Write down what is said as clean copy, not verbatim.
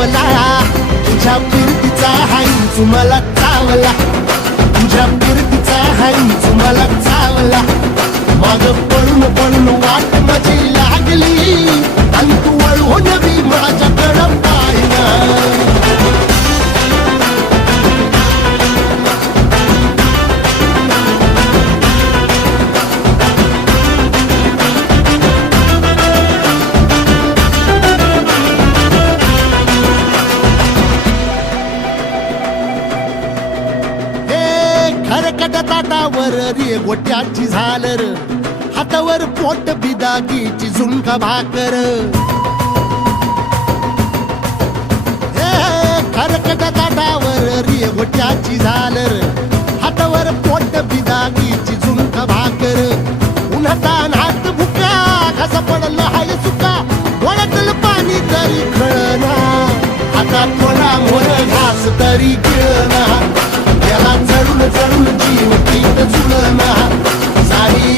चावला, तुझ्या फिरतीचा हाईच मला चावला, तुझ्या फिरतीचा हाईच मला चावला. माग पळून पळून वाट माझी लागली आणि तू वळून बी माझ्याकडं पाहिना. खरकट ताटावर रे गोट्याची झालर, हातावर पोट बिदागीची झुणका भाकर. खरकट ताटावर रे गोट्याची झालर, हातावर पोट बिदागीची झुणका भाकर. उन्हातान हात भुका, कसा पडलं हाय सुका, डोळ्यातलं पाणी तरी कळना, आता थोडा मोर घास तरी गिळना. याला चढून चढून जीव पीत झुलना, सारी